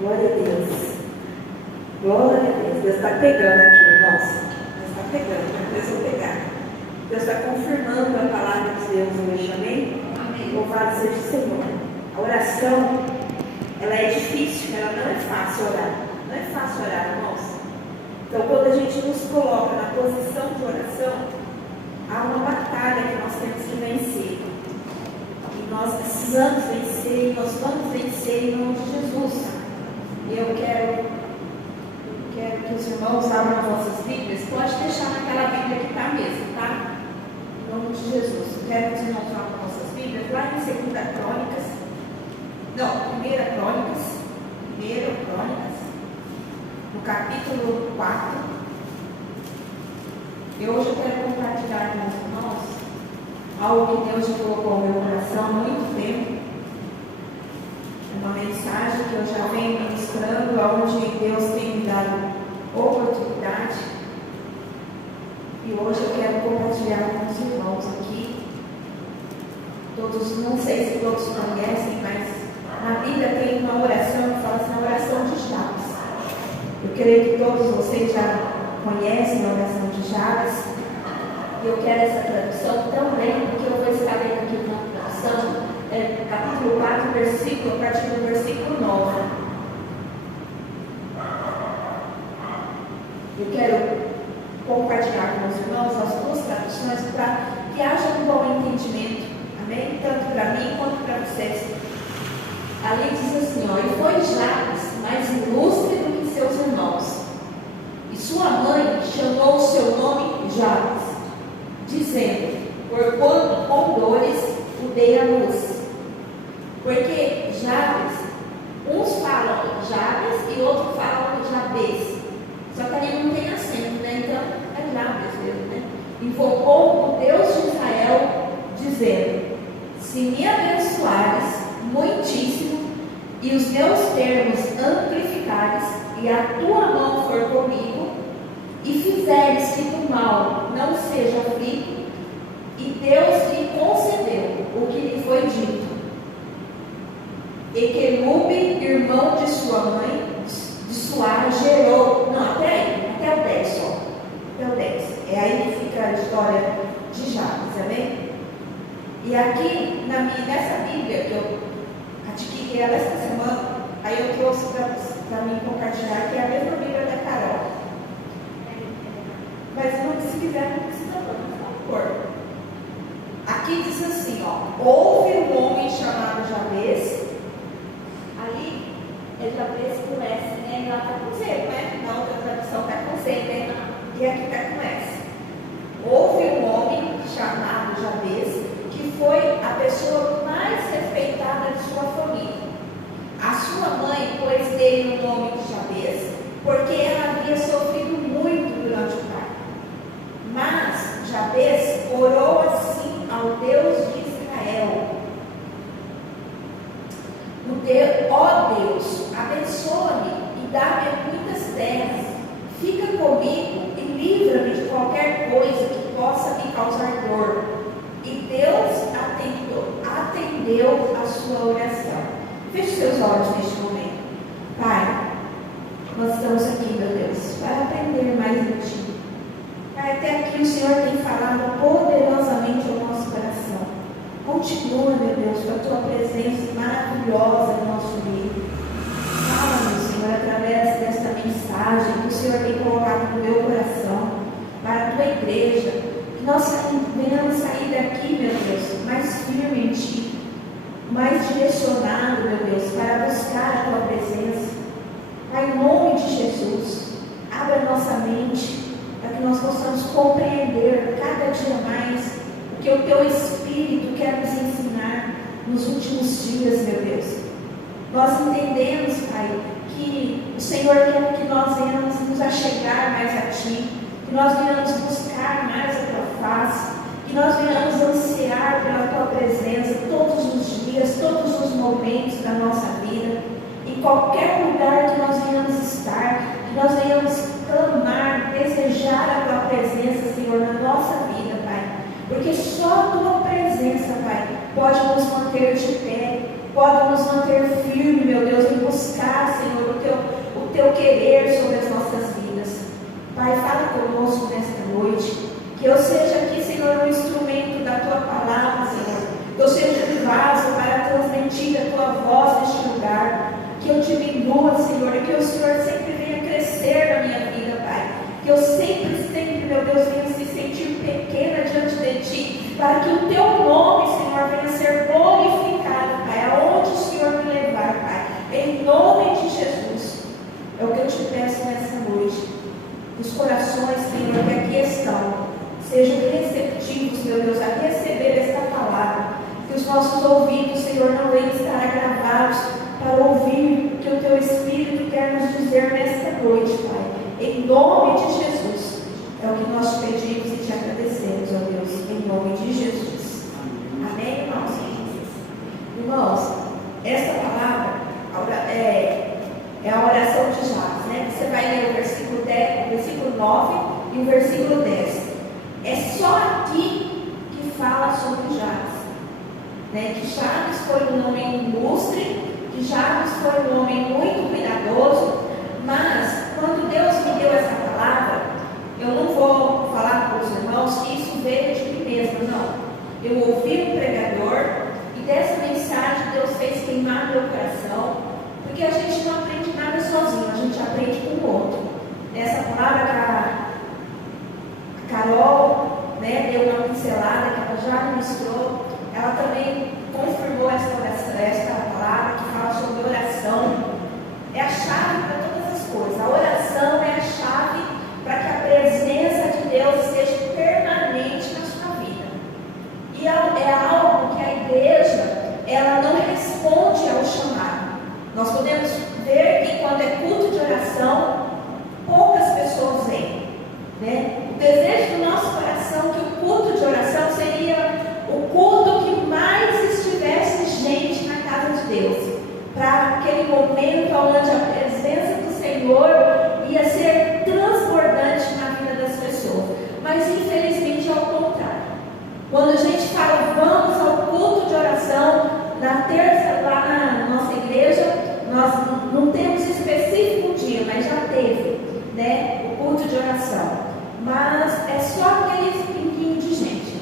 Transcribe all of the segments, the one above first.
Glória a Deus. Glória a Deus. Deus está pegando aqui, irmãos. Deus está pegando, Deus vai pegar. Deus está confirmando a palavra de Deus hoje, amém? Amém. Louvado seja o Senhor. A oração, ela é difícil, ela não é fácil orar. Não é fácil orar, irmãos. Então, quando a gente nos coloca na posição de oração, há uma batalha que nós temos que vencer. E nós precisamos vencer, e nós vamos vencer em nome de Jesus. E eu quero que os irmãos abram as vossas Bíblias. Pode deixar naquela Bíblia que está mesmo, tá? Em nome de Jesus. Eu quero que os irmãos abram as vossas Bíblias lá em 2 Crônicas. Não, 1 Crônicas. 1 Crônicas. No capítulo 4. E hoje eu quero compartilhar com os irmãos algo que Deus já colocou no meu coração há muito tempo. É uma mensagem que eu já venho ministrando, onde Deus tem me dado oportunidade. E hoje eu quero compartilhar com os irmãos aqui. Todos, não sei se todos conhecem, mas na Bíblia tem uma oração que fala assim, a oração de Jabes. Eu creio que todos vocês já conhecem a oração de Jabes. E eu quero essa tradução também, porque eu vou estar lendo aqui uma tradução, capítulo 4, versículo, a partir do versículo 9. Eu quero compartilhar com os irmãos as duas traduções para que haja um bom entendimento, amém? Tanto para mim quanto para vocês. Ali diz assim, ó, e foi Jabes mais ilustre do que seus irmãos, e sua mãe chamou o seu nome Jabes, dizendo, por quanto com dores o dei à luz. Porque Jabes, uns falam Jabes e outros falam Jabes. Só que ali não tem acento, né? Então é Jabes mesmo, né? Invocou o Deus de Israel, dizendo, se me abençoares muitíssimo, e os meus termos amplificares, e a tua mão for comigo, e fizeres que do mal não seja aflito, e Deus lhe concedeu o que lhe foi dito. E Querube, irmão de sua mãe, de Suar, gerou. Não, até o 10 só. Até o 10. É aí que fica a história de Jabes, amém? E aqui, nessa Bíblia que eu adquiri ela esta semana, aí eu trouxe para mim compartilhar, que é a mesma Bíblia da Carol. Mas se quiser, não precisa pôr. Aqui diz assim, ó, houve um homem chamado Jabes. Ali é Jabes com S, né? Ela está com Z, né? Na outra tradução está com Z, né? E aqui está com S. Houve um homem chamado Jabes, que foi a pessoa mais respeitada de sua família. A sua mãe pôs dele o nome de Jabes, porque ela havia sofrido muito durante o parto. Mas Jabes orou assim ao Deus de Israel. Ó Deus, abençoa-me e dá-me muitas terras. Fica comigo e livra-me de qualquer coisa que possa me causar dor. E Deus atendeu a sua oração. Feche seus olhos neste momento. Pai, nós estamos aqui, meu Deus, para aprender mais de Ti. Pai, até aqui o Senhor tem falado poderosamente ao nosso coração. Continua, meu Deus, com a Tua presença maravilhosa no nosso meio. Fala-nos, Senhor, através desta mensagem que o Senhor tem colocado no meu coração, para a Tua igreja, que nós venhamos sair daqui, meu Deus, mais firme em Ti, mais direcionado, meu Deus, para buscar a Tua presença. Pai, em nome de Jesus, abra nossa mente, para que nós possamos compreender cada dia mais o que o Teu Espírito quer nos ensinar nos últimos dias, meu Deus. Nós entendemos, Pai, que o Senhor quer que nós venhamos nos achegar mais a Ti, que nós venhamos buscar mais a Tua face, que nós venhamos ansiar pela Tua presença todos os dias, todos os momentos da nossa vida, em qualquer lugar que nós venhamos estar, que nós venhamos clamar, desejar a Tua presença, Senhor, na nossa vida, Pai, porque só a Tua presença, Pai, pode nos manter de pé, pode nos manter firme, meu Deus, em buscar, Senhor, teu querer sobre as nossas vidas. Pai, fala conosco nesta noite, que eu seja aqui, Senhor, um instrumento da tua palavra, Senhor, que eu seja um vaso para transmitir a tua voz neste lugar, que eu diminua, Senhor, e que o Senhor sempre venha crescer na minha vida, Pai, que eu sempre, meu Deus, venha se sentir pequena diante de ti, para que o teu nome, Senhor, venha ser glorificado, Pai, aonde o Senhor me levar, Pai, em nome de Jesus. É o que eu te peço nessa noite. Os corações, Senhor, que aqui estão, sejam receptivos, meu Deus, a receber esta palavra. Que os nossos ouvidos, Senhor, não venham estar agravados para ouvir o que o teu Espírito quer nos dizer nesta noite, Pai. Em nome de Jesus. É o que nós te pedimos e te agradecemos, ó Deus. Em nome de Jesus. Amém, irmãos? Irmãos, esta palavra é a oração de Jabes, né? Você vai ler o versículo 10, o versículo 9 e o versículo 10. É só aqui que fala sobre Jabes, né? Que Jabes foi um homem ilustre, que Jabes foi um homem muito cuidadoso, mas quando Deus me deu essa palavra, eu não vou falar para os irmãos que isso veio de mim mesmo, não. Eu ouvi um pregador e dessa mensagem Deus fez queimar meu coração, porque a gente não aprende nada sozinho, a gente aprende com o outro. Essa palavra que a Carol, né, deu uma pincelada, que ela já ministrou, ela também confirmou esta palavra que fala sobre oração. É a chave para todas as coisas. A oração é a chave para que a presença de Deus esteja permanente na sua vida. E é algo que a igreja, ela não responde ao chamado. Nós podemos ver que quando é culto de oração, poucas pessoas vêm, né? O desejo do nosso coração é que o culto de oração seria o culto que mais estivesse gente na casa de Deus, para aquele momento onde a presença do Senhor ia ser transbordante na vida das pessoas. Mas infelizmente é o contrário. Quando a gente fala vamos ao culto de oração, na terça lá na nossa igreja, nós não temos específico dia, mas já teve, né, o culto de oração. Mas é só aquele pinguinho de gente.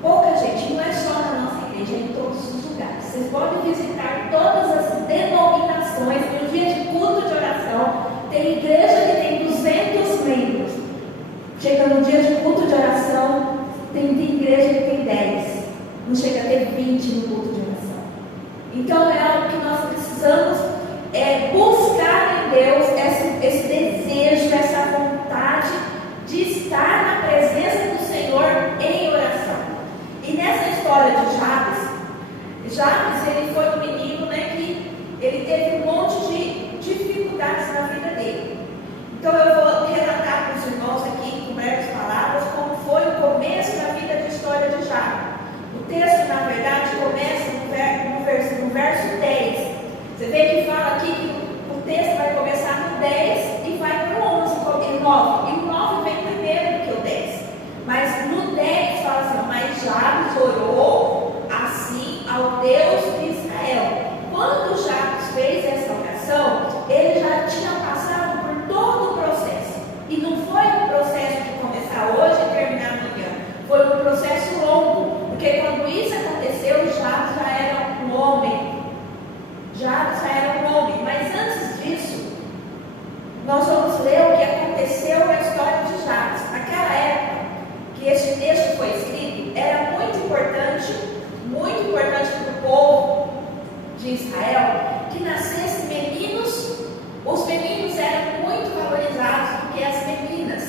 Pouca gente, não é só na nossa igreja, é em todos os lugares. Vocês podem visitar todas as denominações. No dia de culto de oração, tem igreja que tem 200 membros. Chega no dia de culto de oração, tem igreja que tem 10. Não chega a ter 20 no culto de oração. Então é algo que nós precisamos buscar em Deus esse desejo, essa vontade de estar na presença do Senhor em oração. E nessa história de Jabes, ele foi um menino, né, que ele teve um monte de dificuldades na vida dele. Então eu vou relatar para os irmãos aqui, com breves palavras, como foi o começo da vida de história de Jabes. O texto, na verdade, começa no verso 10. Você vê que fala aqui que o texto vai começar no 10 e vai para o 11 e 9. E o 9 vem primeiro do que o 10. Mas no 10 fala assim, mas Jabes orou assim ao Deus de Israel. Quando Jabes fez essa oração, ele já tinha passado por todo o processo. E não foi um processo de começar hoje e terminar amanhã. Foi um processo longo. Porque quando isso aconteceu, Jabes já era um homem. Mas antes disso, nós vamos ler o que aconteceu na história de Jabes. Naquela época que esse texto foi escrito, era muito importante para o povo de Israel que nascessem meninos. Os meninos eram muito valorizados do que as meninas.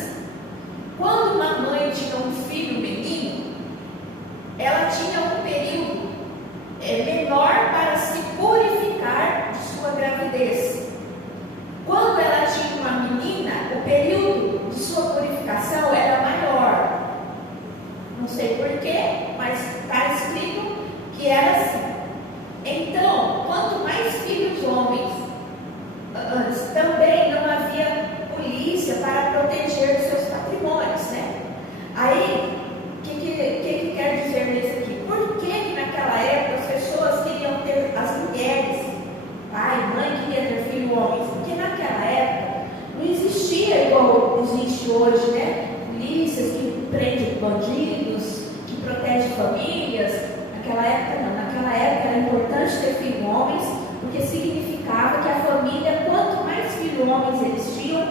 Quando uma mãe tinha um filho menino, ela tinha um período menor para se purificar de sua gravidez. Quando ela tinha uma menina, o período de sua purificação era maior. Não sei porquê, mas está escrito que era assim. Então, quanto mais filhos homens, antes também não havia polícia para proteger os seus patrimônios, né? Aí, o que quer dizer nisso aqui? Por que naquela época as pessoas queriam ter, as mulheres, pai, mãe queria ter filho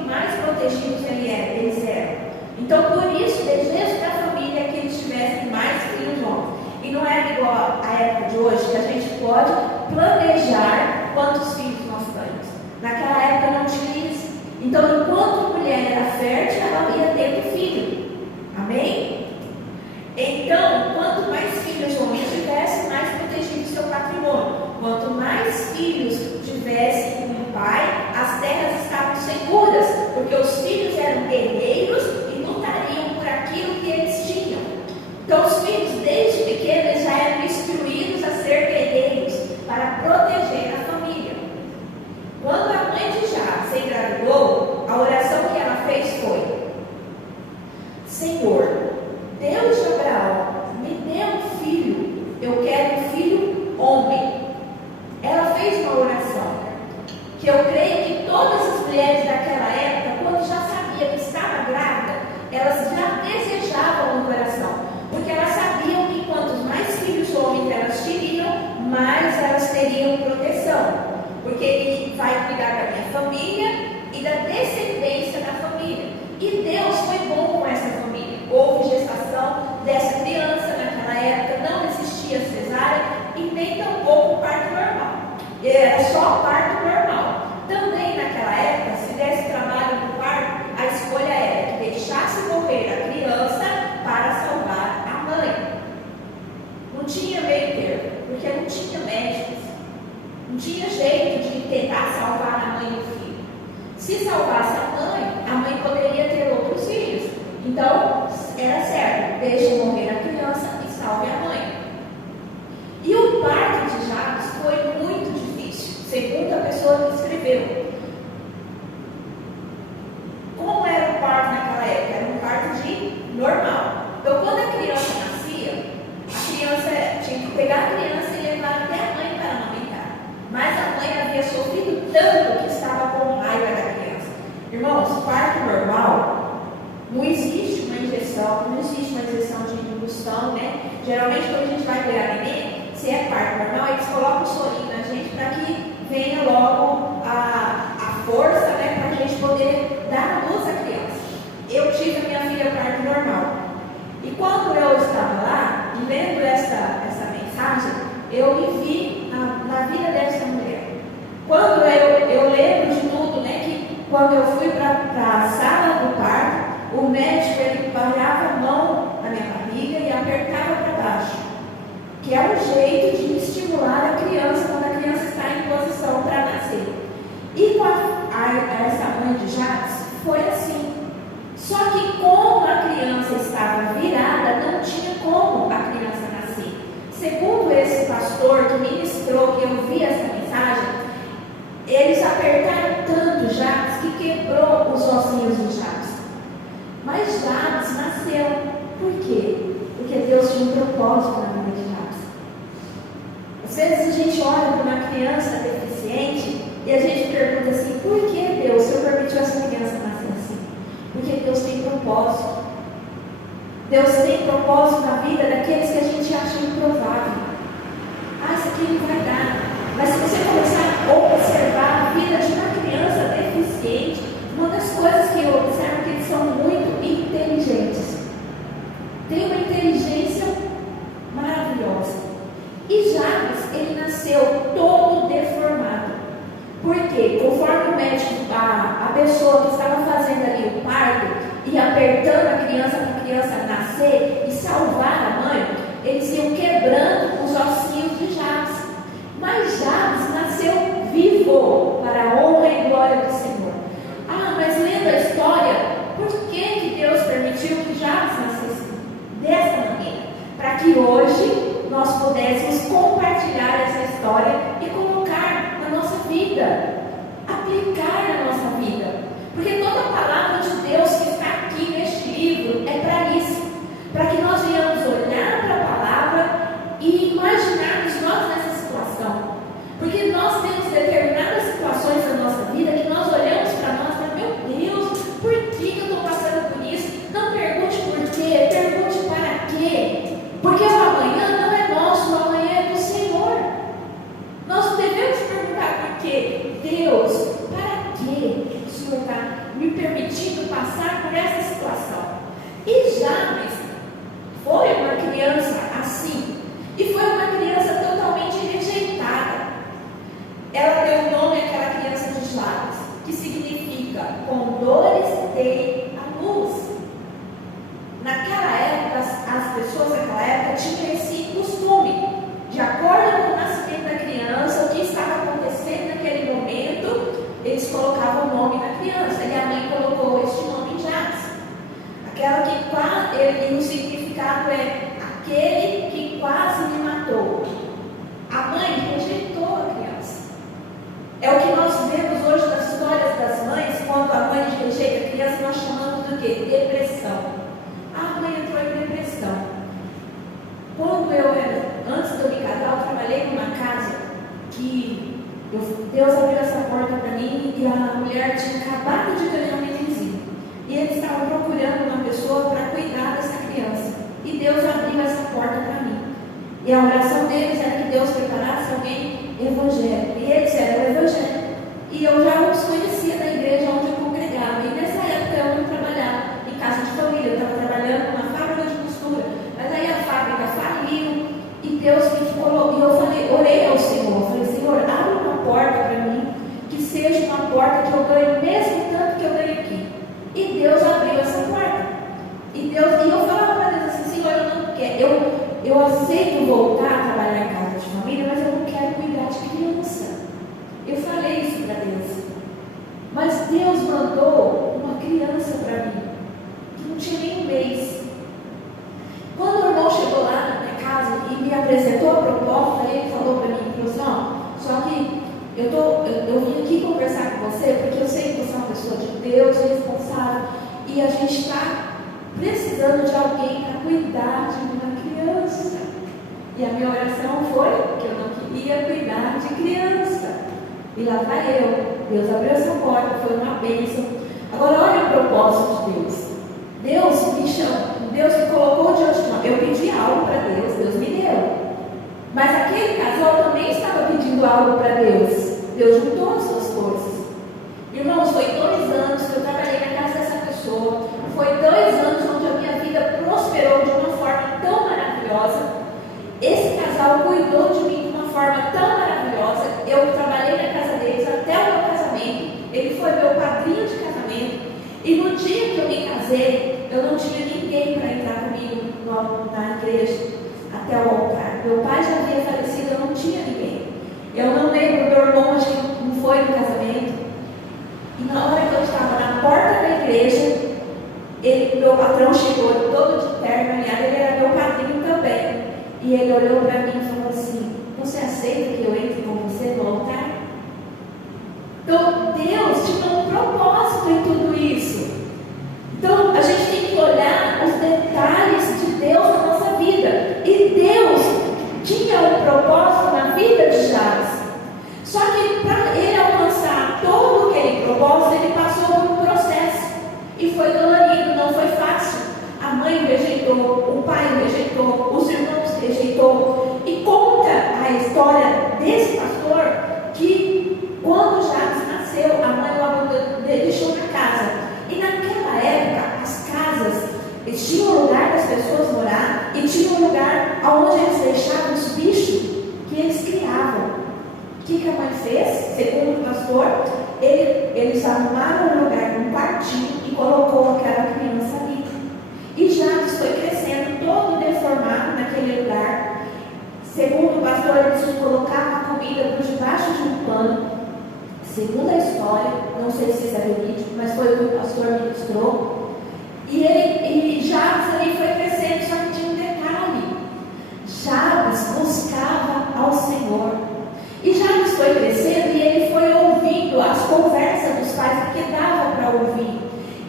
mais protegidos eles eram. Então, por isso, o desejo da família é que eles tivessem mais filhos homens. E não é igual à época de hoje, que a gente pode planejar quantos filhos nós temos. Naquela época não tinha isso. Então, enquanto a mulher era fértil, ela ia tendo filho. Amém? Então, quanto mais filhos o homem tivesse, mais protegido o seu patrimônio. Quanto mais filhos tivesse um pai, as terras estavam seguras, porque os filhos eram guerreiros e lutariam por aquilo que eles tinham. Então, os filhos, desde pequenos, já eram instruídos a ser guerreiros para proteger a família. Quando a mãe de Jabes se engravidou, a oração que ela fez foi: Senhor, Deus de Abraão, me dê um filho, eu quero um filho homem. Ela fez uma oração que eu creio que todas as mulheres daquela época, quando já sabia que estava grávida, elas já desejavam no coração, porque elas sabiam que quantos mais filhos homens elas teriam, mais elas teriam proteção, porque ele vai cuidar da minha família e da descendência da família. E Deus foi bom com essa família. Houve gestação dessa criança naquela época, não existia cesárea e nem tampouco parto normal. Era só parto normal. Também naquela época, se desse trabalho no parto, a escolha era que deixasse morrer a criança para salvar a mãe. Não tinha meio termo, porque não tinha médicos. Não tinha jeito de tentar salvar a mãe e o filho. Se salvasse a mãe poderia ter outros filhos. Então, era certo, deixe morrer a criança e salve a mãe. E o parto de Jabes foi muito difícil, segundo a pessoa que escreveu. Como era o parto naquela época? Era um parto de normal. Então, quando a criança nascia, a criança tinha que pegar a criança e levar até a mãe para amamentar. Mas a mãe havia sofrido tanto que estava com raiva da criança. Irmãos, parto normal, não existe uma injeção, não existe uma injeção de indução, né? Geralmente, quando a gente vai pegar neném, se é parto normal, eles colocam o sorinho na gente para que venha logo a força, né? Para a gente poder dar a luz à criança. Eu tive a minha filha parto normal. E quando eu estava lá, e lendo essa mensagem, eu me vi na vida dessa mulher. Quando eu lembro de tudo, né? Que quando eu fui para a sala do parto, o médico ele parava a mão na minha barriga e apertava para baixo, que é um jeito de estimular a criança quando a criança está em posição para nascer. E com essa mãe de Jabes foi assim. Só que como a criança estava virada, não tinha como a criança nascer. Segundo esse pastor que ministrou, que eu vi essa mensagem, eles apertaram tanto Jabes que quebrou os ossinhos de Jabes. Mas Jabes nasceu. Por quê? Porque Deus tinha um propósito na vida de Jabes. Às vezes a gente olha para uma criança deficiente e a gente pergunta assim: por que Deus, o Senhor permitiu essa criança nascer assim? Porque Deus tem propósito. Deus tem propósito na vida daqueles que a gente acha improvável. Isso aqui não vai dar. Mas se você começar a observar a vida de uma criança deficiente, uma das coisas que eu observo é que eles são muito inteligentes. Tem uma inteligência maravilhosa. E Jabes, ele nasceu todo deformado. Por quê? Conforme o médico, a pessoa que estava fazendo ali o parto e apertando a criança para a criança nascer e salvar a mãe, eles iam quebrando os ossinhos de Jabes. Mas Jabes nasceu vivo para a honra e glória do Senhor. Mas lendo a história, por que Deus permitiu que Jabes nascesse dessa maneira? Para que hoje nós pudéssemos compartilhar essa história e colocar na nossa vida, aplicar na nossa vida. Porque toda a palavra de Deus que está aqui neste livro é para isso, para que nós venhamos olhar para a palavra e imaginarmos nós nessa situação. Porque nós temos determinadas situações na nossa vida que nós olhamos para nós e falamos: meu Deus, por que eu estou passando por isso? Não pergunte por quê, pergunte para quê. Porque o amanhã não é nosso, o amanhã é do Senhor. Nós devemos perguntar por quê. Deus, para quê? Senhor está me permitindo passar por essa situação. E Jabes foi uma criança assim, e foi uma criança totalmente rejeitada. Ela deu o nome àquela criança de Jabes, que significa com dores dei a luz. Naquela época, as pessoas daquela época tinham esse costume, de acordo com o nascimento da criança, o que estava acontecendo naquele momento, eles colocavam o nome na criança, e a mãe colocou este nome Jabes. Aquela que quase, o significado é aquele que quase me matou. A mãe rejeitou a criança. É o que nós vemos hoje nas histórias das mães, quando a mãe rejeita a criança, nós chamamos do quê? Depressão. A mãe entrou em depressão. Antes de eu me casar, eu trabalhei numa casa que Deus abriu essa porta para mim e a mulher tinha acabado de ganhar um nenenzinho. E eles estavam procurando uma pessoa para cuidar dessa criança. E Deus abriu essa porta para mim. E a oração deles era que Deus preparasse alguém evangélico. E eles eram evangélicos. E eu já os conhecia da igreja onde eu congregava. E nessa época eu não trabalhava em casa de família. Eu estava trabalhando numa fábrica de costura. Mas aí a fábrica faliu. E Deus me colocou. E eu falei, orei ao Senhor. Falei, Senhor, abre uma porta para mim. Que seja uma porta que eu ganhe o mesmo tanto que eu ganho aqui. E Deus abriu essa porta. E eu falava para Deus assim, Senhor, eu não quero. Eu aceito voltar a trabalhar em casa de família, mas eu não quero cuidar de criança. Eu falei isso para Deus. Mas Deus mandou uma criança para mim, que não tinha nem um mês. Quando o irmão chegou lá na minha casa e me apresentou a proposta, ele falou para mim, falou assim, só que eu vim aqui conversar com você, porque eu sei que você é uma pessoa de Deus, responsável, e a gente está precisando de alguém para cuidar de uma criança. E a minha oração foi que eu não queria cuidar de criança. E lá vai eu. Deus abriu essa porta, foi uma bênção. Agora olha o propósito de Deus. Deus me chama, Deus me colocou diante de nós. Eu pedi algo para Deus, Deus me deu. Mas aquele casal também estava pedindo algo para Deus. Deus juntou as suas forças. Irmãos, foi 2 anos que eu trabalhei na casa dessa pessoa. Foi 2 anos onde a minha vida prosperou de uma forma tão maravilhosa. Esse casal cuidou de mim de uma forma tão maravilhosa. Eu trabalhei na casa deles até o meu casamento. Ele foi meu padrinho de casamento. E no dia que eu me casei, eu não tinha ninguém para entrar comigo na igreja, até o altar. Meu pai já havia falecido, eu não tinha ninguém. Eu não lembro, meu irmão acho que não foi no casamento. E na hora que eu estava na porta da igreja, meu patrão chegou todo de terno, aliás, ele era meu padrinho também. E ele olhou para mim e falou assim, você aceita que eu entre com você no altar? Então, Deus tinha um propósito em tudo isso. Então, a gente tem que olhar os detalhes de Deus na nossa vida. E Deus tinha um propósito na vida de Jabes. Só que para ele alcançar todo aquele propósito, ele passou por um processo. E foi dolorido, não foi fácil. A mãe rejeitou, o pai rejeitou, os irmãos rejeitou. E conta a história desse pastor que quando Jabes nasceu, a mãe o abandonou, deixou na casa. E naquela época, as casas, eles tinham um lugar das pessoas morar e tinha um lugar onde eles deixavam os bichos que eles criavam. O que a mãe fez? Segundo o pastor, eles arrumaram um lugar num quartinho e colocou aquela criança ali. E Jabes foi crescendo todo deformado naquele lugar. Segundo o pastor, eles colocavam a comida por debaixo de um pano. Segundo a história, não sei se isso é verídico, mas foi o que o pastor ministrou. E Jabes ali foi crescendo, só que tinha um detalhe. Jabes buscava ao Senhor. E Jabes foi crescendo e ele foi ouvindo as conversas dos pais, porque dava para ouvir.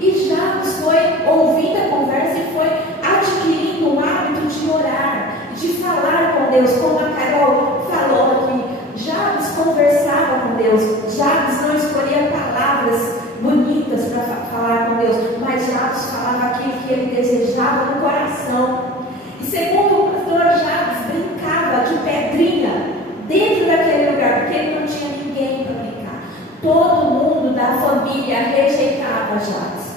E Jabes foi ouvindo a conversa e foi adquirindo o hábito de orar, de falar com Deus, como a Carol falou aqui. Jabes conversava com Deus. Jabes não escolhia palavras bonitas para falar com Deus, mas Jabes falava aquilo que ele desejava no coração. E segundo o pastor, Jabes brincava de pedrinha dentro daquele lugar, porque ele não tinha ninguém para brincar. Todo mundo mundo da família rejeitava Jabes.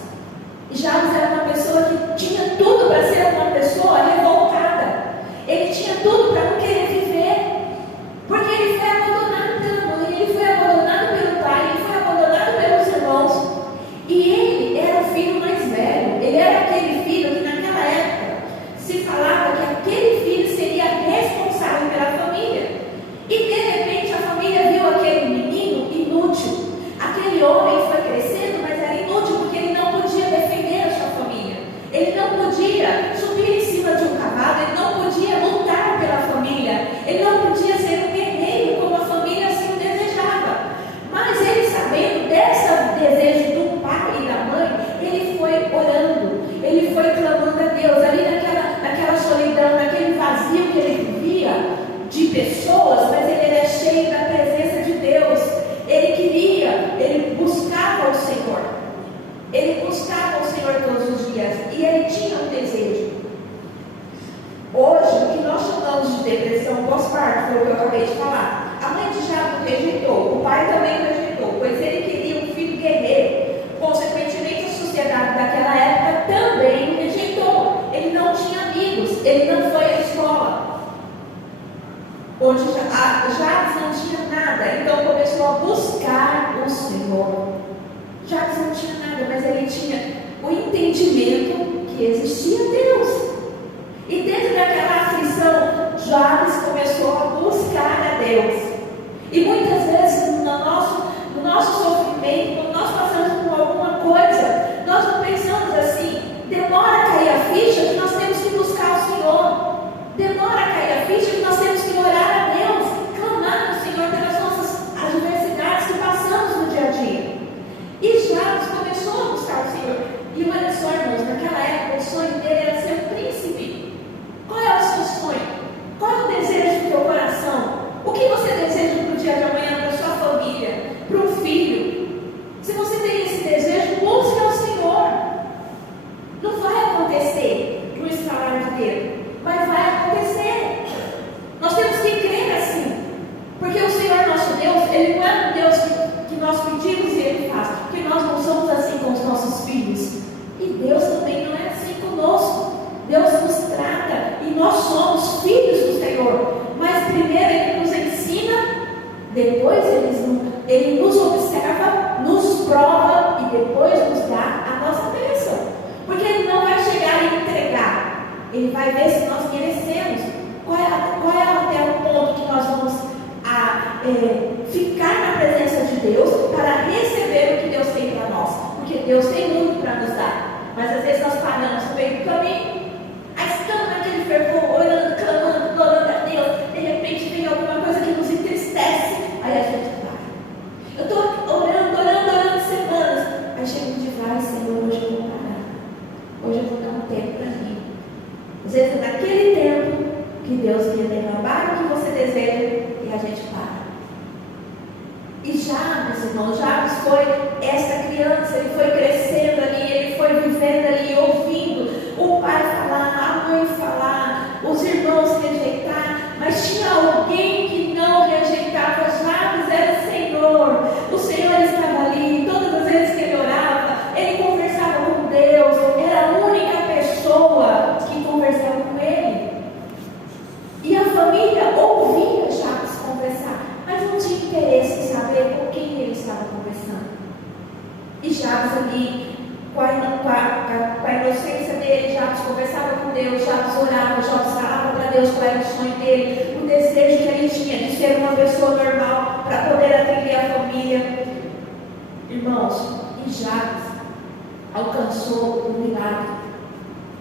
E Jabes era uma pessoa que tinha tudo para ser uma pessoa revoltada. Ele tinha tudo para não querer viver. Porque ele foi abandonado pela mãe, ele foi abandonado pelo pai, ele foi abandonado pelos irmãos. E ele era o filho mais velho. Ele era aquele filho que naquela época se falava que aquele filho seria responsável pela família. E de repente a família viu aquele menino inútil. Aquele homem foi crescendo, mas era inútil porque ele não podia defender a sua família. Ele não podia subir em cima de um cavalo, ele não podia lutar pela família, ele não podia ser um guerreiro como a família assim o desejava. Mas ele, sabendo desse desejo do pai e da mãe, ele foi orando, ele foi clamando a Deus, ali naquela solidão, naquele vazio que ele vivia de pessoas, mas ele era cheio da presença de Deus. Ele buscava o Senhor. Ele buscava o Senhor todos os dias. E ele tinha um desejo. Hoje, o que nós chamamos de depressão pós-parto, foi o que eu acabei de falar. A mãe de Jabes rejeitou, o pai também rejeitou, pois ele queria um filho guerreiro. Consequentemente, a sociedade daquela época também rejeitou. Ele não tinha amigos, ele não foi à escola. Onde Jabes não tinha nada, então começou a buscar o Senhor. Jabes não tinha nada, mas ele tinha o entendimento que existia Deus. E dentro daquela aflição, Jabes começou a buscar a Deus. E muitas vezes no nosso sofrimento, quando nós passamos por alguma coisa, nós não pensamos assim, demora a cair a ficha que nós temos que buscar o Senhor. Demora a cair a ficha que nós temos que orar a Deus, clamar ao Senhor pelas nossas adversidades que passamos no dia a dia. E Jabes começou a buscar o Senhor. E olha só, irmãos, naquela época o sonho dele era ser um príncipe. Qual é o seu sonho? Qual é o desejo do teu coração? O que você deseja para o dia de amanhã, para a sua família, para um filho? Se você tem esse desejo, busque ao Senhor. Não vai acontecer no estalar de dedo, mas vai acontecer. Nós temos que crer assim, porque o Senhor nosso Deus, Ele não é um Deus que nós pedimos e Ele faz, porque nós não somos assim com os nossos filhos, e Deus também não é assim conosco. Deus nos trata e nós somos filhos do Senhor, mas primeiro Ele nos ensina, depois Ele nos observa, nos prova e depois nos dá a nossa bênção, porque Ele não vai chegar e entregar, Ele vai ver se nós merecemos. Qual é até o ponto que nós vamos ficar na presença de Deus para receber o que Deus tem para nós? Porque Deus tem muito para nos dar, mas às vezes nós paramos no meio do caminho, aí estamos naquele fervor, orando, clamando, glorando a Deus, de repente vem alguma coisa que nos entristece, aí a gente vai. Eu estou orando semanas, aí chega um dia e fala, Senhor, hoje eu vou parar, hoje eu vou dar um tempo para mim. Às vezes é naquele tempo que Deus ia derramar o que você deseja e a gente para. E Jabes, irmão, Jabes foi essa criança, ele foi crescendo ali, ele foi vivendo ali, ouvindo o pai falar, a mãe falar, os irmãos rejeitar, mas tinha alguém que não rejeitava. Jabes era o Senhor. O Senhor estava ali, todas as vezes que ele orava, ele conversava com Deus, era a única pessoa que conversava com ele. E a família ouvia Jabes conversar, mas não tinha interesse em saber com quem ele estava conversando. E Jabes ali, com a inocência dele, Jabes conversava com Deus, Jabes orava, Jabes falava para Deus qual era o sonho dele, o desejo que ele tinha de ser uma pessoa normal, para poder atender a família. Irmãos, e Jabes alcançou o milagre,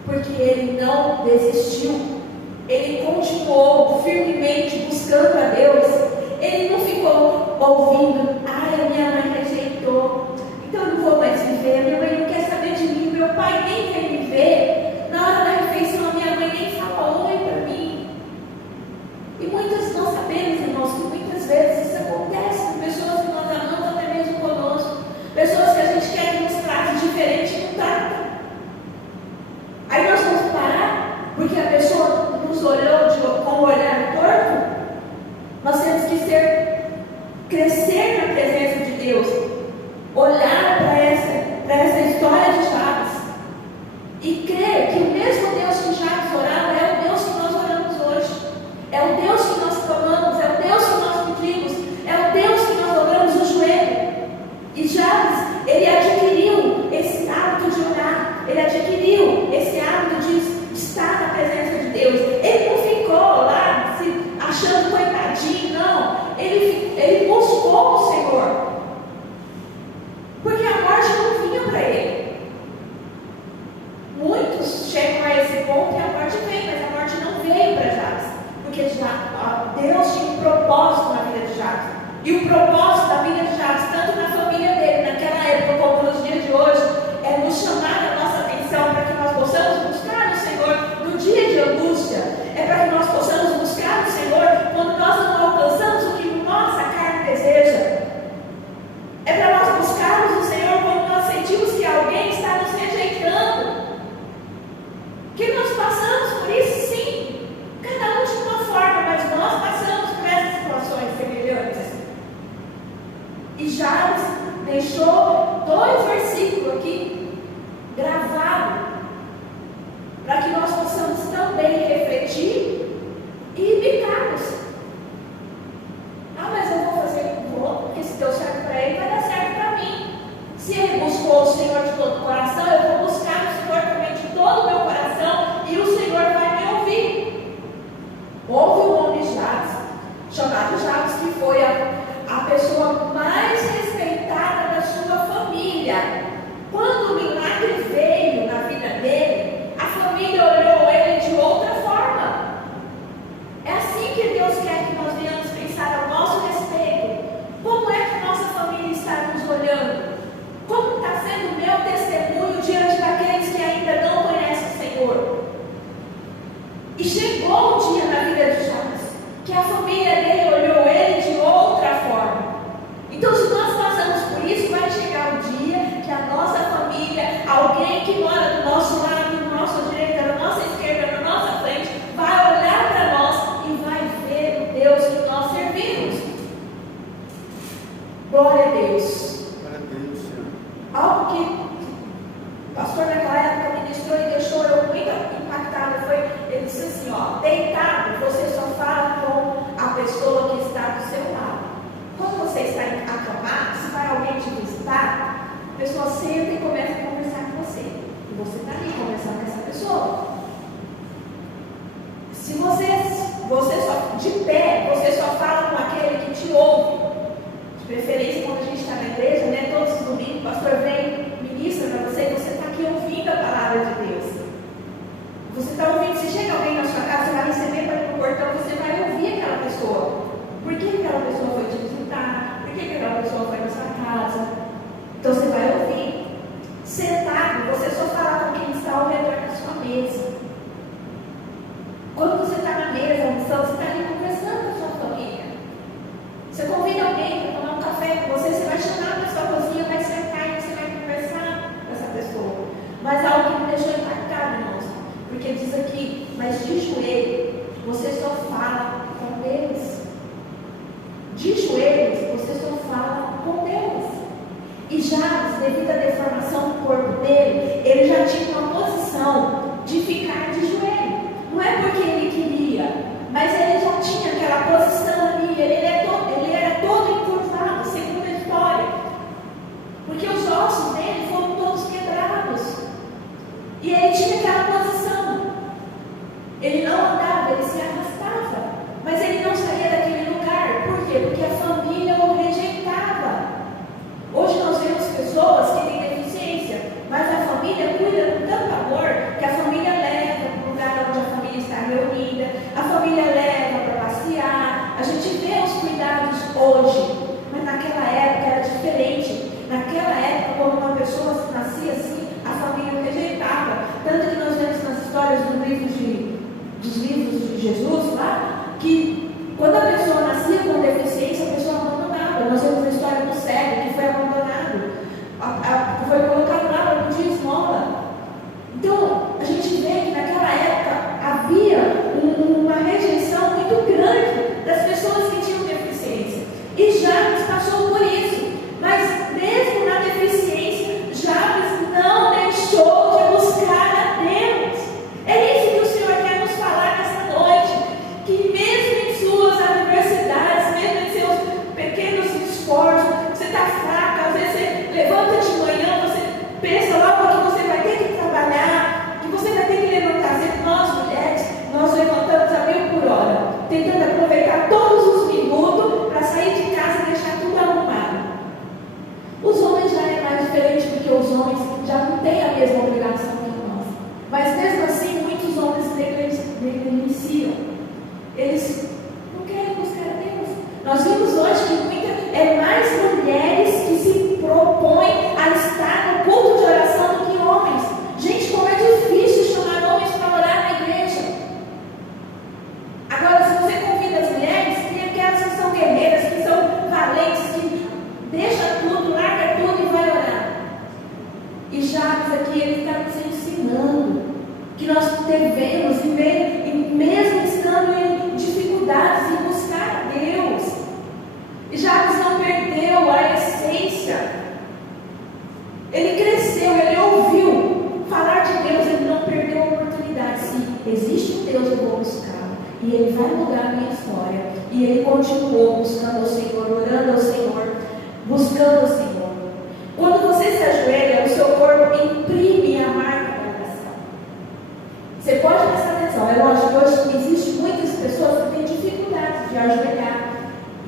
porque ele não desistiu. Ele continuou firmemente buscando a Deus. Ele não ficou ouvindo, a minha mãe rejeitou, então eu não vou mais viver, minha mãe não quer saber de mim, meu pai nem quer me ver, na hora da refeição a minha mãe nem fala oi para mim. E muitas nós sabemos, irmãos, que muitas vezes isso acontece com pessoas que nós amamos até mesmo conosco, pessoas que a gente quer que nos trate diferente e não trata. Aí nós vamos parar porque a pessoa nos olhou com o olhar torto. Nós temos que crescer na presença E Jabes, ele adquiriu esse hábito de orar, ele adquiriu esse hábito de estar na presença de Deus. Ele não ficou lá se achando coitadinho, não. Ele buscou o Senhor, porque a morte não vinha para ele. Muitos chegam a esse ponto e a morte vem, mas a morte não veio para Jabes, porque Deus tinha um propósito na vida de Jabes. E o propósito da vida de Jabes, tanto na família dele, naquela época, como nos dias de hoje, é nos chamar a nossa atenção para que nós possamos buscar o Senhor no dia de angústia. É para que nós possamos buscar o Senhor quando nós não alcançamos o que nossa carne deseja. É para nós buscarmos o Senhor quando nós sentimos que alguém está nos rejeitando. Que nós passamos por isso, sim. Cada um de uma forma, mas nós passamos por essas situações semelhantes. E Jabes deixou 2 versículos aqui gravados para que nós possamos também refletir e imitá-los. Ah, mas eu vou fazer, porque se deu certo para ele, vai dar certo para mim. Se ele buscou o Senhor de todo o coração, eu vou buscar o Senhor também de todo o meu coração e o Senhor vai me ouvir. Houve um homem de Jabes, chamado Jabes, que foi a pessoa mais respeitada da sua família. Quando o milagre veio na vida dele, a família olhou ele de outra forma. É assim que Deus quer que nós venhamos pensar a nosso respeito. Como é que nossa família está nos olhando? Como está sendo o meu testemunho diante daqueles que ainda não conhecem o Senhor? E chegou um dia na vida de Jabes que a família dele olhou ele de outra forma. Então, se nós passamos por isso, vai chegar um dia que a nossa família, alguém que mora do nosso lado, do nosso direita, da nossa esquerda, na nossa frente, vai olhar para nós e vai ver o Deus que nós servimos. Glória a Deus. Glória a Deus, Senhor. Algo que o pastor naquela época ministrou e deixou eu muito impactada foi, ele disse assim, deitado, você só fala com a pessoa que está do seu lado. Quando você está acamado, se vai alguém te visitar, a pessoa senta e começa a conversar com você. E você está ali conversando com essa pessoa. Se você só, de pé, você só fala com aquele que te ouve. De preferência, quando a gente está na igreja, né, todos os domingos, o pastor vem, ministra para você, e você está aqui ouvindo a palavra de Deus. Você está ouvindo, se chega alguém na sua casa, você vai receber para ir no portão, você vai ouvir aquela pessoa. Por que aquela pessoa foi te visitar? Por que aquela pessoa foi na sua casa? Então você vai ouvir. Sentado, você só fala com quem está ao redor da sua mesa. Quando você está na mesa, almoçando, você está ali conversando com a sua família. Você convida alguém para tomar um café com você, você vai chamar para a sua cozinha, vai sentar e você vai conversar com essa pessoa. Mas algo que me deixou impactado, irmãos, porque diz aqui, mas de joelho, você só fala com Deus. De joelhos, você só fala com Deus. E Jabes, devido à deformação do corpo dele, ele já tinha uma posição de ficar de joelho. Não é porque ele queria, mas ele já tinha aquela posição ali. Ele era todo encurvado, segundo a história. Porque os ossos dele foram todos quebrados. E ele tinha aquela posição. Ele não andava, ele se arrastava. Mas ele não saía daquele lugar. Por quê? Porque a família o rejeitava. Hoje nós vemos pessoas que têm deficiência, mas a família cuida com tanto amor que a família leva para o lugar onde a família está reunida, a família leva para passear. A gente vê os cuidados hoje, mas naquela época era diferente. Naquela época, quando uma pessoa nascia assim, a família o rejeitava. Tanto que nós vemos nas histórias dos livros de Jesus lá, que quando a pessoa nascia com deficiência, a pessoa abandonava. Nós vemos a história do cego que foi abandonado, foi colocado lá para pedir esmola. Então, a gente vê que naquela época havia uma rejeição muito grande das pessoas que tinham deficiência. E Jabes passou por isso, mas mesmo na deficiência, Jabes não deixou de buscar a Deus. É isso que o Senhor quer nos falar nessa noite, que mesmo em homens já não têm a mesma obrigação que nós. Mas mesmo assim, muitos homens negligenciam. Eles não querem buscar a Deus. Nós vimos hoje que mais mulheres que se propõem a estar no culto de oração do que homens. Gente, como é difícil chamar homens para orar na igreja. Agora, se você convida as mulheres, tem aquelas que são guerreiras, que são valentes, que deixa tudo, larga tudo e vai orar. E Jabes aqui, ele está nos ensinando que nós devemos, mesmo estando em dificuldades, em buscar a Deus. E Jabes não perdeu a essência. Ele cresceu, ele ouviu falar de Deus, ele não perdeu a oportunidade. Se existe um Deus, eu vou buscá-lo. E ele vai mudar a minha história. E ele continuou buscando o Senhor, orando ao Senhor, buscando o Senhor. Quando você se ajoelha, o seu corpo imprime a marca da oração. Você pode prestar atenção, é lógico, hoje existem muitas pessoas que têm dificuldade de ajoelhar.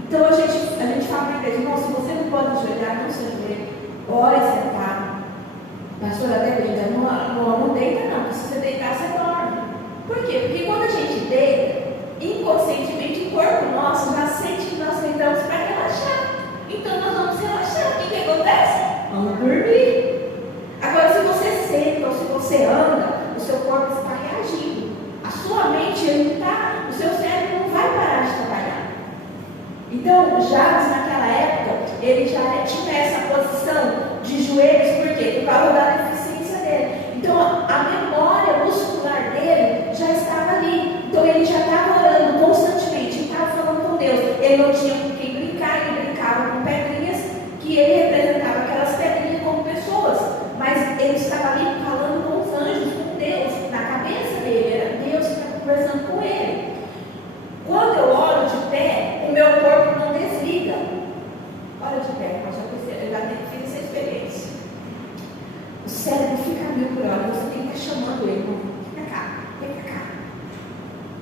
Então a gente fala para a igreja, irmão, se você não pode ajoelhar, não se ajoelhe, ore sentado. A pastora até brinca, não deita não, porque se você deitar, você dorme. Por quê? Porque quando a gente deita, inconscientemente o corpo nosso já sente que nós deitamos para relaxar. Então nós vamos relaxar. O que acontece? Vamos dormir. Agora, se você senta ou se você anda, o seu corpo está reagindo. A sua mente, o seu cérebro não vai parar de trabalhar. Então, Jabes naquela época, ele já tinha essa posição de joelhos, por quê? Por causa da deficiência dele. Então, a memória muscular dele já estava ali. Então, ele já estava orando constantemente, estava falando com Deus. Ele não tinha com quem brincar, ele brincava com pedrinhas, que ele representava aquelas pedrinhas como pessoas. Mas ele estava ali falando com os anjos, com Deus. Na cabeça dele, era Deus que estava conversando com ele. Quando eu oro de pé, o meu corpo não desliga. Ora de pé, mas eu já fiz essa experiência. O cérebro fica mil por hora, você tem que estar chamando ele. Vem pra cá.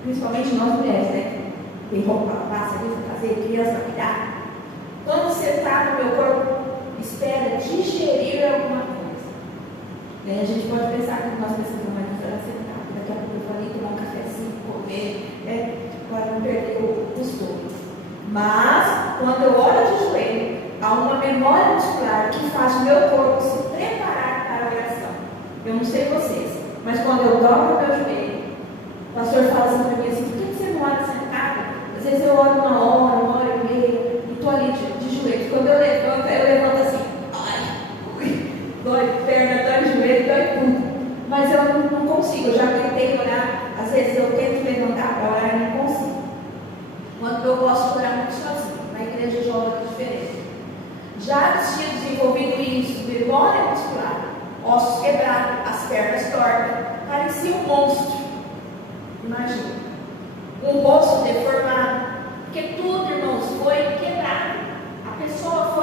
Principalmente nós mulheres, né? Tem roupa para lavar, serviço para fazer, criança para cuidar. Quando você está no meu corpo, espera digerir alguma coisa. E aí a gente pode pensar que nós precisamos mais estar sentado. Daqui a pouco eu vou ali tomar um cafezinho, comer, né? Para não perder o costume. Mas, quando eu oro de joelho, há uma memória muscular que faz o meu corpo se preparar para a oração. Eu não sei vocês, mas quando eu dobro o meu joelho, o pastor fala assim para mim assim, por que você não ora sentado? Às vezes eu oro uma hora e meia, e estou ali de joelho. Quando eu levanto assim, dói perna, dói joelho, dói tudo. Mas eu não consigo, eu já tentei orar, às vezes eu tento levantar para orar e não consigo. Quando eu gosto de orar muito sozinho, na igreja eu oro diferente. Já tinha desenvolvido isso, memória muscular, ossos quebrados, as pernas tortas, parecia um monstro. Imagina, um rosto deformado, porque tudo, irmãos, foi quebrado. A pessoa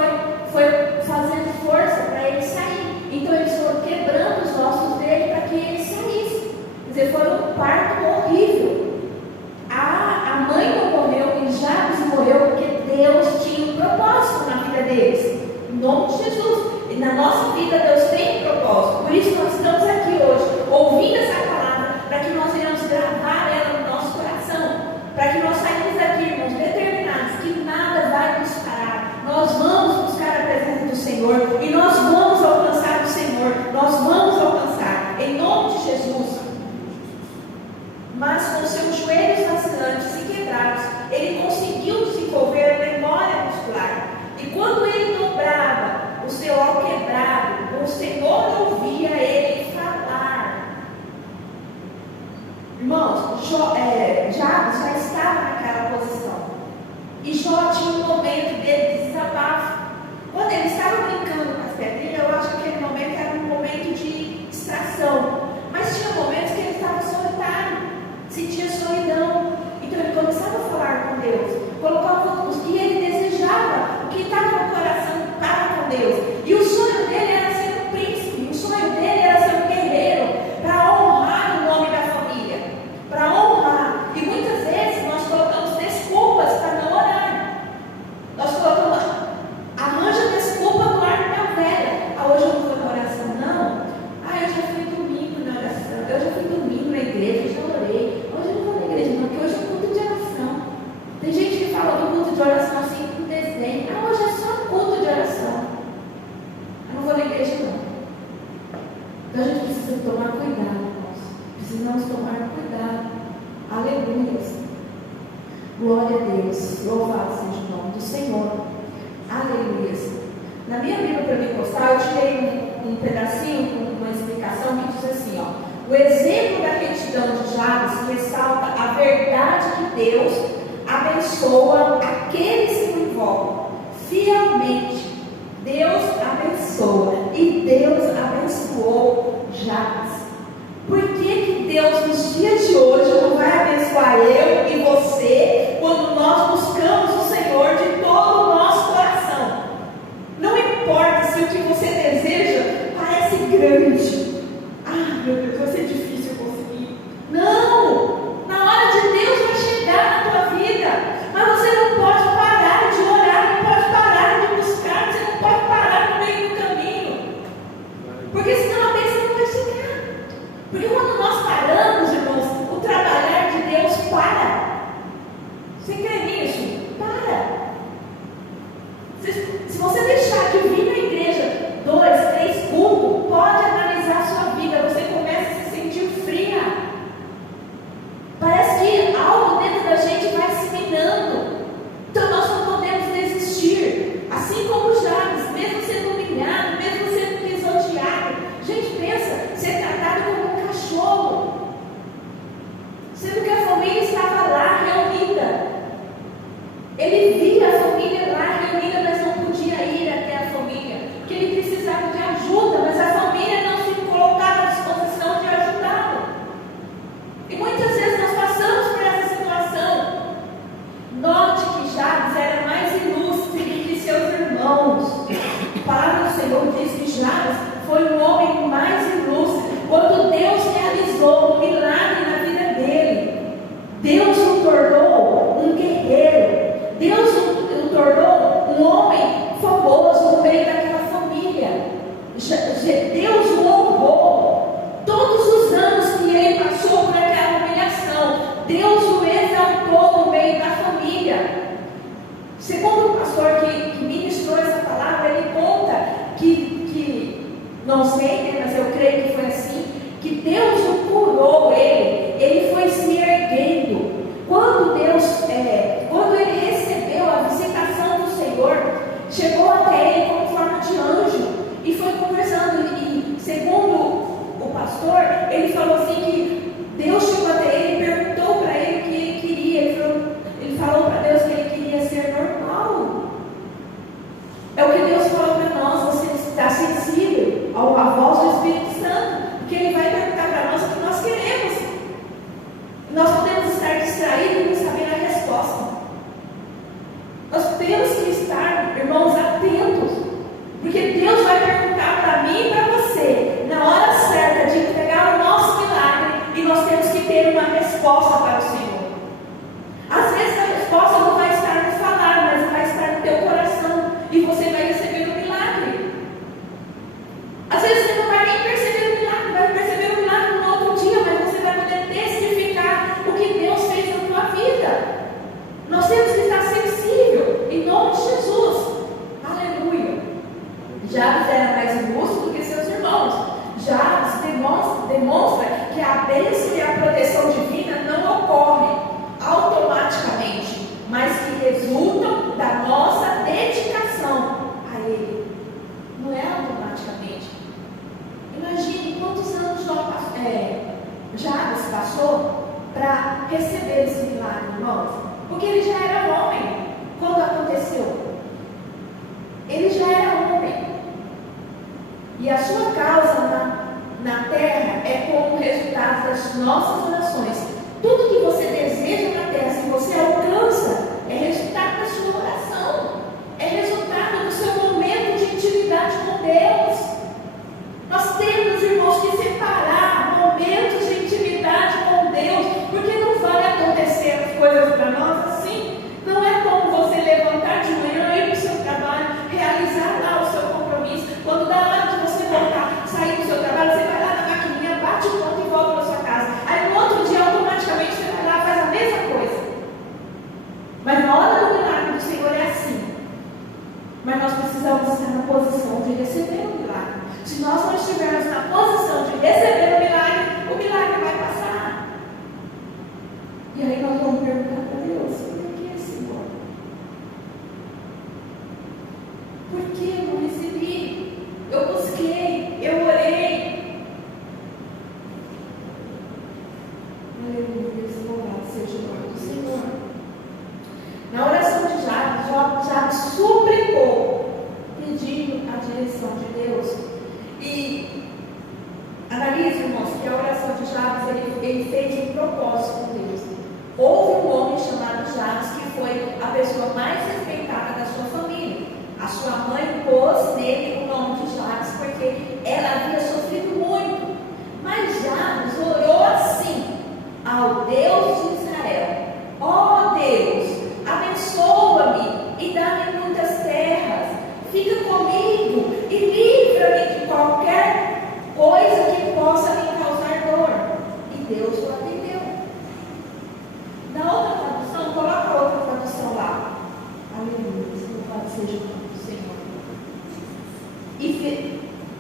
foi fazendo força para ele sair. Então eles foram quebrando os ossos dele para que ele saísse. Quer dizer, foi um parto horrível. A mãe não morreu e Jabes morreu porque Deus tinha um propósito na vida deles. Em nome de Jesus. E na nossa vida Deus tem um propósito. Por isso nós estamos aqui hoje, ouvindo essa palavra, para que nós venhamos gravar ela no nosso coração. Para que nós saímos daqui, irmãos, determinados que nada vai nos parar. Nós vamos buscar a presença do Senhor e nós vamos alcançar o Senhor. Nós vamos alcançar, em nome de Jesus. Mas com seus joelhos vacilantes e quebrados, ele conseguiu desenvolver a memória muscular. E quando ele dobrava o seu alquebrado, o Senhor ouvia ele falar. Irmãos, Jabes já estava naquela posição. E Jó tinha um momento dele de desabafo. Quando ele estava brincando com as pedrinhas, eu acho que aquele momento era um momento de distração. Mas tinha momentos que ele estava solitário, sentia precisa tomar cuidado, irmãos. Precisamos tomar cuidado. Aleluia. Glória a Deus. Louvado seja o nome do Senhor. Aleluia. Na minha Bíblia Pentecostal, eu tirei um pedacinho com uma explicação que diz assim, ó: o exemplo da retidão de Jabes ressalta a verdade que Deus abençoa aqueles que o invocam fielmente. Deus abençoa, e Deus abençoou Jabes. Por que Deus nos dias de hoje não vai abençoar eu e você quando nós buscamos o Senhor de todo o nosso coração? Não importa se o que você deseja parece grande. Ah, meu Deus, vai ser difícil eu conseguir. Não! Na hora de Deus vai chegar na tua vida. Mas você não pode parar de orar, não pode parar de buscar, você não pode parar no meio do caminho. Porque senão a bênção não vai chegar. Porque quando nós paramos, irmãos, o trabalhar de Deus para. Você crê nisso? Para. Se você deixar de vir na igreja 2, 3 cultos, pode analisar a sua vida. Você começa a se sentir fria. Parece que algo dentro da gente vai se minando. Então nós não podemos desistir. Assim como Jabes, mesmo sendo humilhado, mesmo sendo pisoteado. Gente, pensa, ser tratado como um cachorro. Sendo que a família estava lá reunida. Ele via a família lá reunida, mas não podia ir até a família, porque ele precisava de ajuda, mas a família não se colocava à disposição de ajudá-lo. E muitas vezes nós passamos por essa situação. Note que Jabes era mais ilustre do que seus irmãos. A palavra do Senhor diz que Jabes foi um homem mais ilustre. Quando Deus realizou um milagre na vida dele, Deus o tornou um guerreiro. Deus o tornou um homem famoso no meio daquela família. Deus o honrou. Todos os anos que ele passou por aquela humilhação, Deus o exaltou no meio da família. Segundo o pastor que ministrou essa palavra, ele conta que não sei, né, mas eu creio que foi assim, que Deus o curou ele foi se erguendo. Quando ele recebeu a visitação do Senhor, chegou até ele como forma de anjo e foi conversando. E segundo o pastor, ele falou assim que Deus chegou até ele e perguntou para ele o que ele queria. Ele falou para Deus que ele queria ser normal. É o que Deus falou para nós: você está sensível à voz do Espírito Santo, porque ele vai perguntar para nós o que nós queremos. Nós podemos estar distraídos e não saber a resposta. Nós temos que estar, irmãos, atentos, porque Deus vai perguntar para mim e para você na hora certa de entregar o nosso milagre, e nós temos que ter uma resposta para o Senhor. Às vezes a resposta não vai estar no falar, mas vai estar no teu coração, e você vai receber o milagre. Às vezes você não vai nem perceber o milagre, vai perceber o milagre no outro dia, mas você vai poder testificar o que Deus fez na tua vida. Nós temos que estar sensível em nome de Jesus. Aleluia. Jabes era mais ilustre do que seus irmãos. Jabes demonstra que a bênção e a proteção divina não ocorrem automaticamente, mas que resultam da nossa dedicação a Ele. Não é automaticamente. Imagine quantos anos Jabes passou para receber esse milagre, irmãos. Porque ele já era homem quando aconteceu. Ele já era homem. E a sua causa na terra é como resultado das nossas orações. Tudo que você deseja na terra, se você alcança, é resultado da sua oração. É resultado do seu momento de intimidade com Deus. Nós temos, irmãos, que separar momentos de intimidade com Deus, porque não vai acontecer as coisas para nós assim. Não é como você levantar de manhã, ir para o seu trabalho, realizar lá o seu compromisso. Quando dá hora de você voltar, sair do seu trabalho, você vai lá na maquininha, bate o ponto e volta para sua casa. Aí no outro dia, automaticamente, você vai lá e faz a mesma coisa.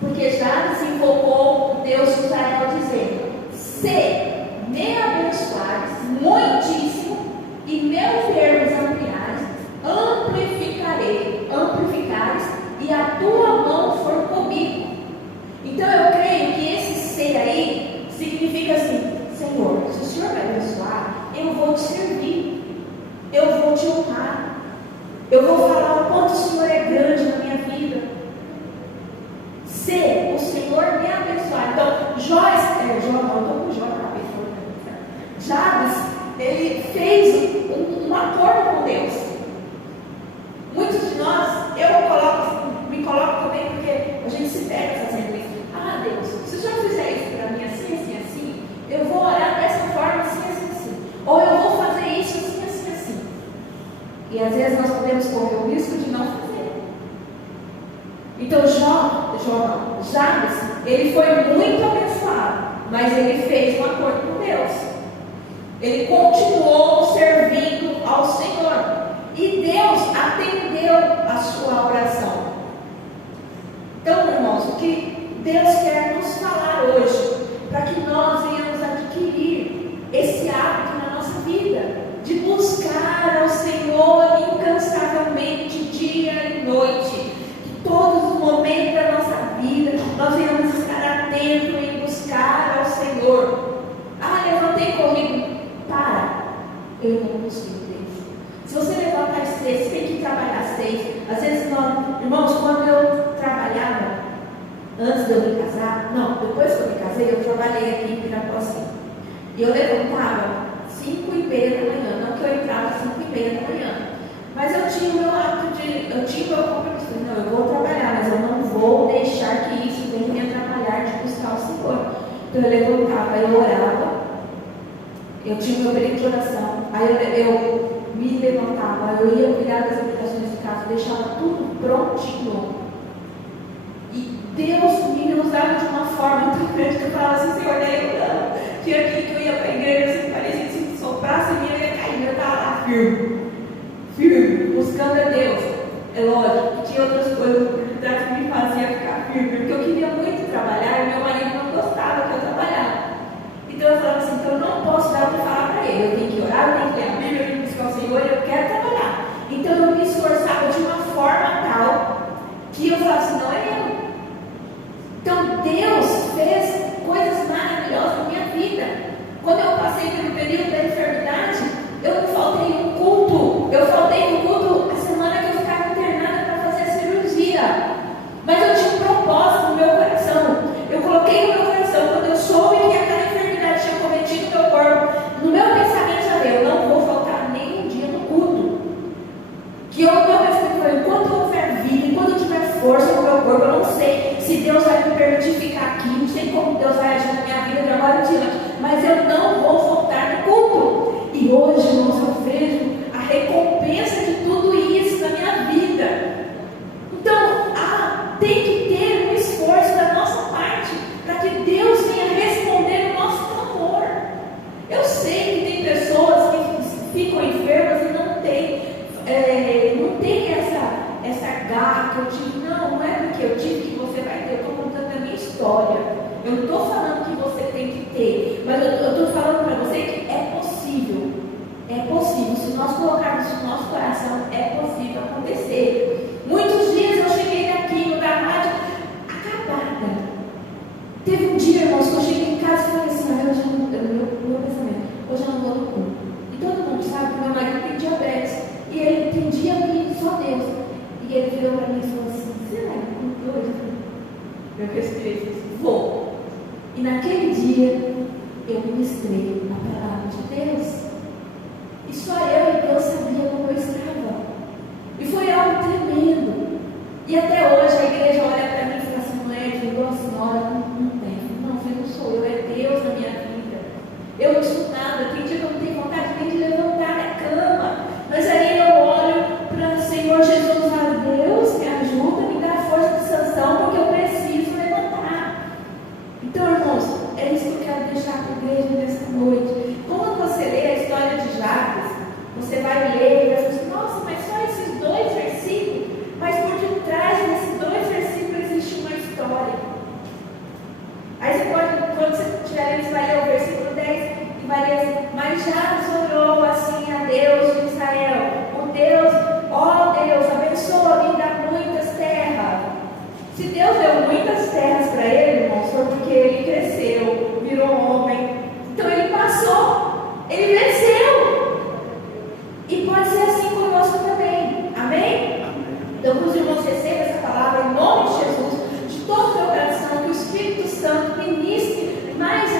Porque já se invocou o Deus de Israel dizendo: se me abençoares muitíssimo e meus termos amplificares e a tua mão for comigo. Então eu creio que esse ser aí significa assim: Senhor, se o Senhor me abençoar, eu vou te servir, eu vou te honrar, eu vou falar o quanto o Senhor é grande na minha vida. Se o Senhor me abençoar. Então, Jabes, ele fez um acordo com Deus. Muitos de nós, me coloco também, porque a gente se pega fazendo isso. Ah, Deus, se o Senhor fizer isso para mim assim, assim, assim, eu vou orar dessa forma, assim, assim, assim. Ou eu vou fazer isso, assim, assim, assim. E às vezes nós podemos correr o risco de não fazer. Então, Jabes, ele foi muito abençoado, mas ele fez um acordo com Deus. Ele continuou servindo ao Senhor. E Deus atendeu a sua oração. Então, irmãos, o que Deus quer nos falar hoje, para que nós venhamos adquirir esse hábito na nossa vida, de buscar ao Senhor incansavelmente, dia e noite, que todos os momentos da nossa vida, nós venhamos estar atentos em buscar ao Senhor. Ah, levantei corrido. Para, eu não consigo. Se você levantar às 6, você tem que trabalhar às 6. Às vezes, irmãos, quando eu trabalhava, antes de eu me casar, depois que eu me casei, eu trabalhei aqui em Pirapoci. E eu levantava 5h30 da manhã, não que eu entrava às 5h30 da manhã. Mas eu tinha o meu hábito eu tinha o meu compromisso. Não, eu vou trabalhar, mas eu não vou deixar que isso venha me atrapalhar de buscar o Senhor. Então eu levantava, eu orava, eu tinha o meu período de oração, aí eu me levantava, eu ia cuidar das obrigações de casa, deixava tudo prontinho. E Deus me usava de uma forma muito grande que eu falava assim: Senhor, daí eu não. Tinha aqui que eu ia para a igreja, assim, parecia que se soprasse a minha, eu ia cair, eu estava lá firme, buscando a Deus. É lógico que tinha outras coisas que me faziam ficar firme, porque eu queria muito trabalhar e meu marido não gostava que eu trabalhava. Então eu falava assim: então eu não posso dar o que falar para ele, eu tenho que orar, eu tenho que ler a Bíblia, eu tenho que buscar o Senhor, eu quero trabalhar. Então eu me esforçava de uma forma tal que eu falava assim: não é eu. Então Deus fez coisas maravilhosas na minha vida. Quando eu passei pelo período da enfermidade, eu não faltei um culto. Eu faltei no culto a semana que eu ficava internada para fazer a cirurgia. Mas eu tinha um propósito no meu coração. Eu coloquei no meu coração, quando eu soube que aquela enfermidade tinha cometido o meu corpo, no meu pensamento já veio: eu não vou faltar nem um dia no culto. Que eu meu pensamento foi: enquanto eu houver vida, enquanto eu tiver força no meu corpo, eu não sei se Deus vai me permitir ficar aqui, não sei como Deus vai agir na minha vida de agora em diante, mas eu não vou faltar no culto. E hoje, irmãos, eu vejo a recompensa de tudo isso na minha vida. Então, tem que ter um esforço da nossa parte para que Deus venha responder o nosso clamor. Eu sei que tem pessoas que ficam enfermas e não tem essa garra que eu tive. Não é porque eu tive que você vai ter. Eu estou contando a minha história. Eu não estou falando que você tem que ter, mas eu estou falando para você que é possível. É possível. Se nós colocarmos no nosso coração, é possível acontecer. Muitos dias eu cheguei aqui no trabalho acabada. Teve um dia, irmãos, que eu cheguei em casa e falei assim: hoje eu não, meu pensamento, hoje eu não vou no culto. E todo mundo sabe que meu marido tem diabetes. E ele entendia que só Deus. E ele virou para mim e falou assim: você vai no culto hoje? Eu respirei e falei assim: vou. E naquele dia eu ministrei a palavra de Deus. E só eu e Deus sabia como eu estava. E foi algo tremendo. E até hoje a igreja olha para mim e fala assim: não é, igual a senhora, não tem. Não, filho, não sou eu, é Deus na minha vida. Eu não sou nada. Tem dia que eu não tenho vontade nem de levantar da cama. Mas aí eu olho para o Senhor Jesus e falo: Deus, me ajuda, me dá força de sanção, porque eu preciso levantar. Então, irmãos, é isso que eu quero deixar para a igreja nessa noite. Quando você lê a história de Jabes, você vai ler e vai falar assim: nossa, mas só esses 2 versículos? Mas por detrás desses 2 versículos existe uma história. mais